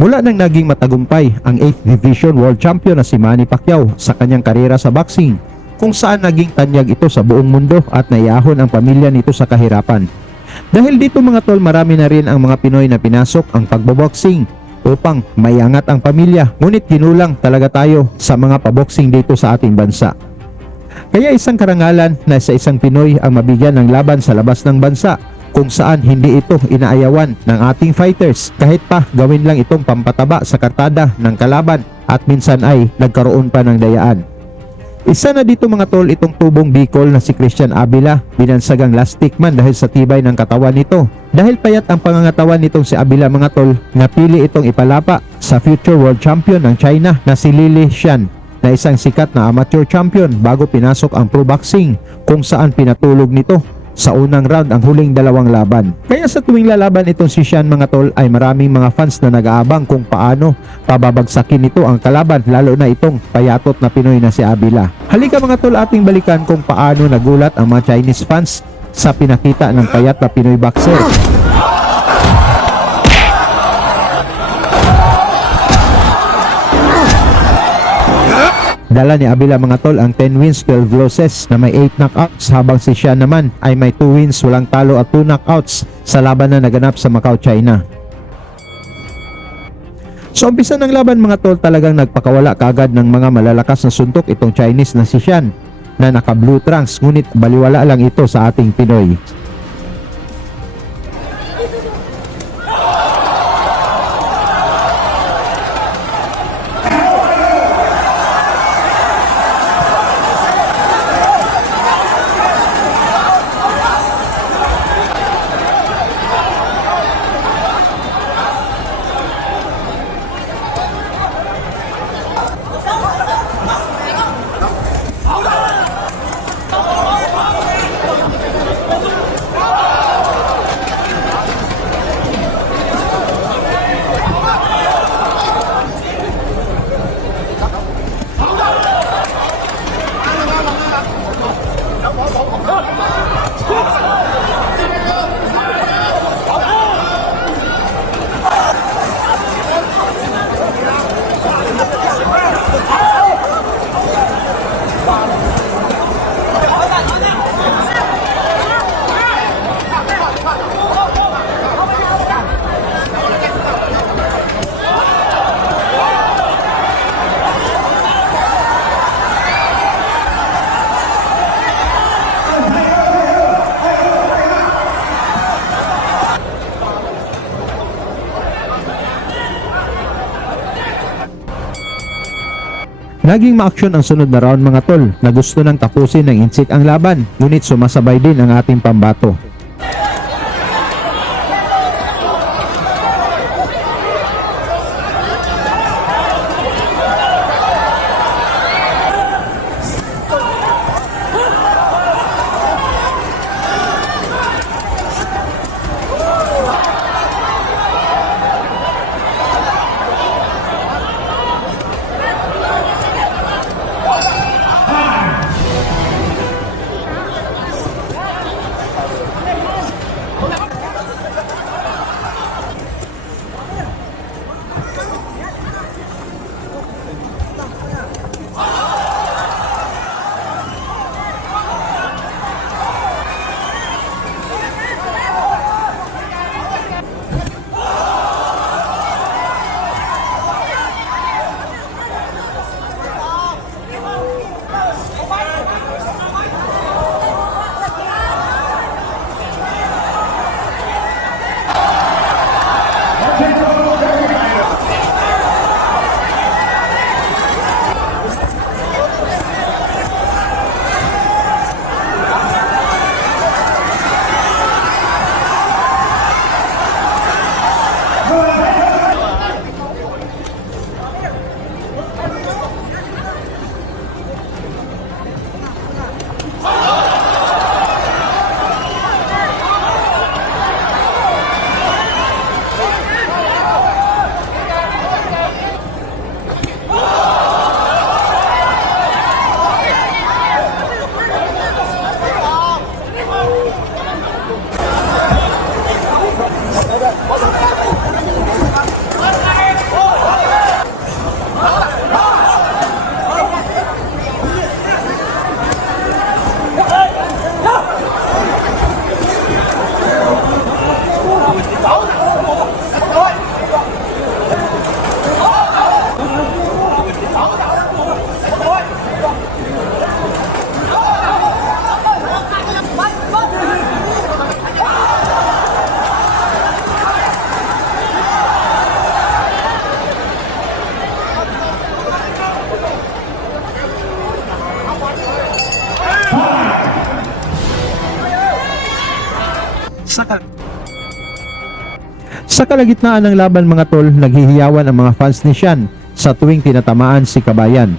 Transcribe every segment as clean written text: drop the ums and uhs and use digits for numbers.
Mula nang naging matagumpay ang 8th Division World Champion na si Manny Pacquiao sa kanyang karera sa boxing, kung saan naging tanyag ito sa buong mundo at naiyahon ang pamilya nito sa kahirapan. Dahil dito mga tol, marami na rin ang mga Pinoy na pinasok ang pagboboxing upang maiangat ang pamilya, ngunit ginulang talaga tayo sa mga paboxing dito sa ating bansa. Kaya isang karangalan na sa isang Pinoy ang mabigyan ng laban sa labas ng bansa, kung saan hindi ito inaayawan ng ating fighters kahit pa gawin lang itong pampataba sa kartada ng kalaban at minsan ay nagkaroon pa ng dayaan. Isa na dito mga tol itong tubong Bicol na si Christian Abila, binansagang lastik man dahil sa tibay ng katawan nito. Dahil payat ang pangangatawan nitong si Abila mga tol, napili itong ipalapa sa future world champion ng China na si Lili Xian, na isang sikat na amateur champion bago pinasok ang pro boxing, kung saan pinatulog nito sa unang round ang huling dalawang laban. Kaya sa tuwing lalaban itong si Xian mga tol ay maraming mga fans na nag-aabang kung paano pababagsakin nito ang kalaban, lalo na itong payatot na Pinoy na si Abila. Halika mga tol, ating balikan kung paano nagulat ang mga Chinese fans sa pinakita ng payat na Pinoy boxer. Dala ni Abila mga tol ang 10 wins, 12 losses na may 8 knockouts, habang si Xian naman ay may 2 wins, walang talo at 2 knockouts sa laban na naganap sa Macau, China. So umpisa ng laban mga tol, talagang nagpakawala kaagad ng mga malalakas na suntok itong Chinese na si Xian na naka blue trunks, ngunit baliwala lang ito sa ating Pinoy. Naging maaksyon ang sunod na round mga tol, na gusto nang tapusin ng insik ang laban, ngunit sumasabay din ang ating pambato. Sa kalagitnaan ng laban mga tol, naghihiyawan ang mga fans ni Sean sa tuwing tinatamaan si Kabayan.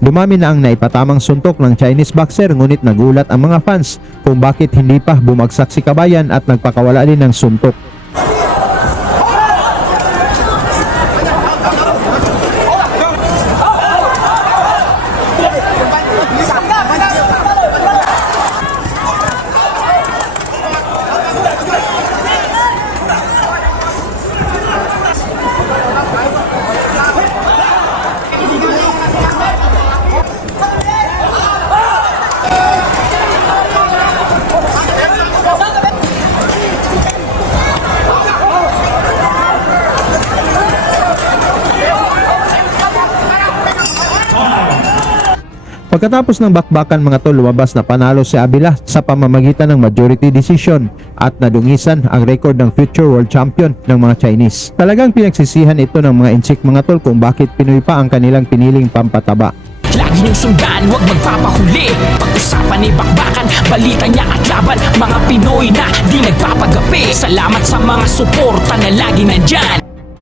Dumami na ang naipatamang suntok ng Chinese boxer, ngunit nagulat ang mga fans kung bakit hindi pa bumagsak si Kabayan at nagpakawala din ng suntok. Pagkatapos ng bakbakan mga tol, lumabas na panalo si Avila sa pamamagitan ng majority decision at nadungisan ang record ng future world champion ng mga Chinese. Talagang pinagsisihan ito ng mga insik mga tol kung bakit Pinoy pa ang kanilang piniling pampataba. Lagi niyong sundan, huwag magpapahuli. Pag-usapan ni bakbakan, balita niya at laban. Mga Pinoy na di nagpapagapi. Salamat sa mga suporta na lagi nandyan.